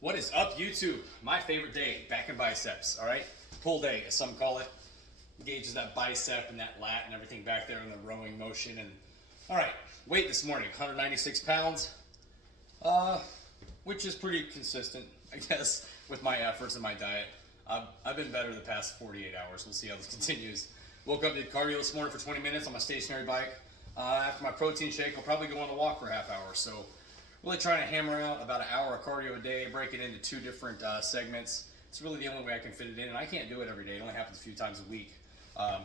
What is up, YouTube? My favorite day, back in biceps, all right? Pull day, as some call it. Engages that bicep and that lat and everything back there in the rowing motion. And all right, weight this morning, 196 pounds, which is pretty consistent, I guess, with my efforts and my diet. I've been better the past 48 hours. We'll see how this continues. Woke up, did cardio this morning for 20 minutes on my stationary bike. After my protein shake, I'll probably go on a walk for a half hour. So really trying to hammer out about an hour of cardio a day, break it into two different segments. It's really the only way I can fit it in, and I can't do it every day. It only happens a few times a week.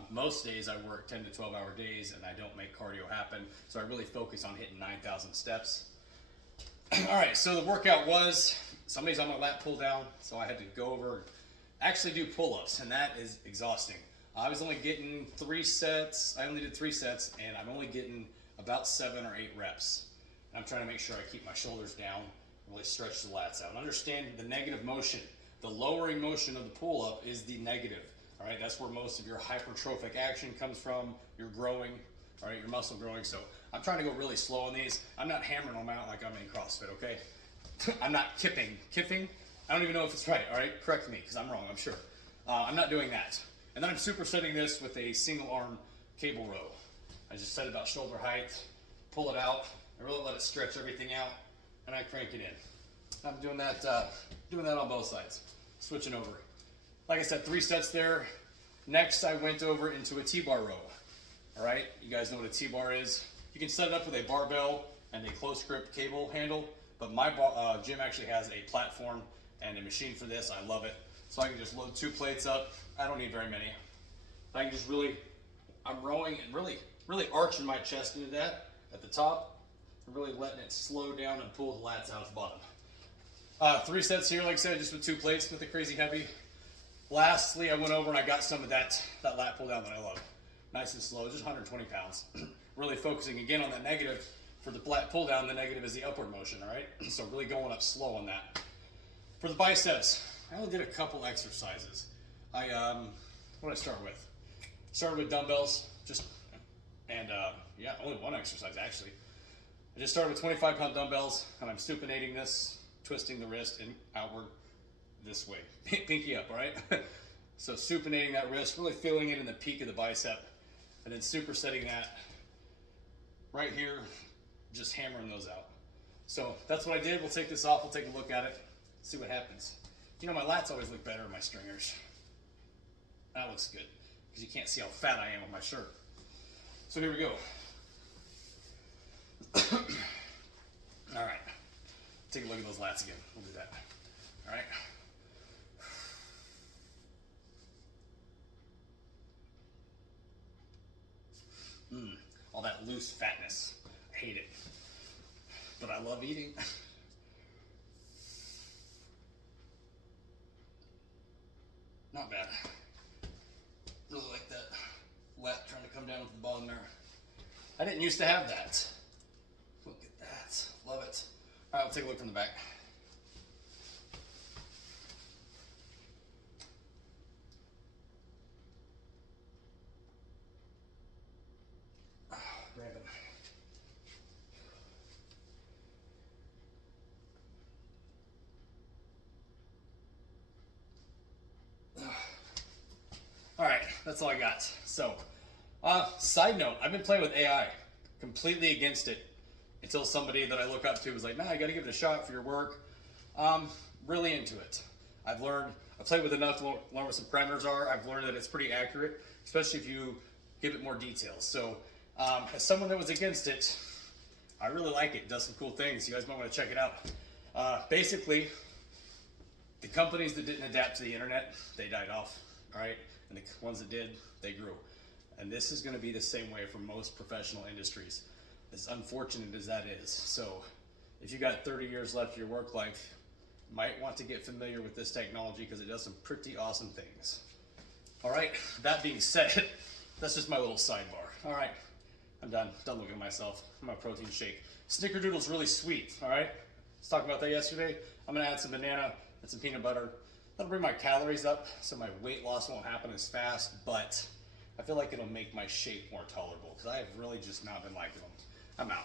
Most days I work 10 to 12 hour days and I don't make cardio happen. So I really focus on hitting 9,000 steps. All right, so the workout was, somebody's on my lat pull down, so I had to go over, actually do pull-ups, and that is exhausting. I was only getting 3 sets. I only did 3 sets, and I'm only getting about 7 or 8 reps. And I'm trying to make sure I keep my shoulders down, really stretch the lats out. And understand the negative motion. The lowering motion of the pull-up is the negative. All right, that's where most of your hypertrophic action comes from. You're growing, all right, your muscle growing. So I'm trying to go really slow on these. I'm not hammering them out like I'm in CrossFit, okay? I'm not kipping. I don't even know if it's right, all right? Correct me, because I'm wrong, I'm sure. I'm not doing that. And then I'm supersetting this with a single arm cable row. I just set about shoulder height, pull it out, I really let it stretch everything out, and I crank it in. I'm doing that on both sides, switching over. Like I said, 3 sets there. Next, I went over into a T-bar row. All right, you guys know what a T-bar is. You can set it up with a barbell and a close grip cable handle, but my gym actually has a platform and a machine for this. I love it. So I can just load 2 plates up. I don't need very many. I can just I'm rowing and really arching my chest into that at the top, and really letting it slow down and pull the lats out at the bottom. 3 sets here, like I said, just with 2 plates, nothing crazy heavy. Lastly, I went over and I got some of that lat pull down that I love. Nice and slow, just 120 pounds. Really focusing again on that negative. For the lat pull down, the negative is the upward motion, all right? So really going up slow on that. For the biceps, I only did a couple exercises. What did I start with? Started with dumbbells, only one exercise actually. I just started with 25-pound dumbbells, and I'm supinating this, twisting the wrist and outward this way, pinky up, all right? So supinating that wrist, really feeling it in the peak of the bicep, and then supersetting that right here, just hammering those out. So that's what I did. We'll take this off, we'll take a look at it, see what happens. You know, my lats always look better in my stringers. That looks good, because you can't see how fat I am on my shirt. So here we go. All right, take a look at those lats again. We'll do that. All right. All that loose fatness. I hate it. But I love eating. Not bad. Really like that lat trying to come down with the bottom there. I didn't used to have that. Look at that. Love it. All right, we'll take a look from the back. Random. All right, that's all I got. So, side note, I've been playing with AI, completely against it, until somebody that I look up to was like, "Nah, you got to give it a shot for your work." Really into it. I've played with enough to learn what some parameters are. I've learned that it's pretty accurate, especially if you give it more details. So, as someone that was against it, I really like it. It does some cool things. You guys might want to check it out. Basically, the companies that didn't adapt to the internet, they died off, all right? And the ones that did, they grew. And this is going to be the same way for most professional industries, as unfortunate as that is. So if you got 30 years left of your work life, you might want to get familiar with this technology because it does some pretty awesome things. All right, that being said, that's just my little sidebar. All right, I'm done looking at myself. I'm a protein shake. Snickerdoodle's really sweet, all right? Let's talk about that yesterday. I'm gonna add some banana and some peanut butter. That'll bring my calories up, so my weight loss won't happen as fast, but I feel like it'll make my shape more tolerable, because I have really just not been liking them. I'm out.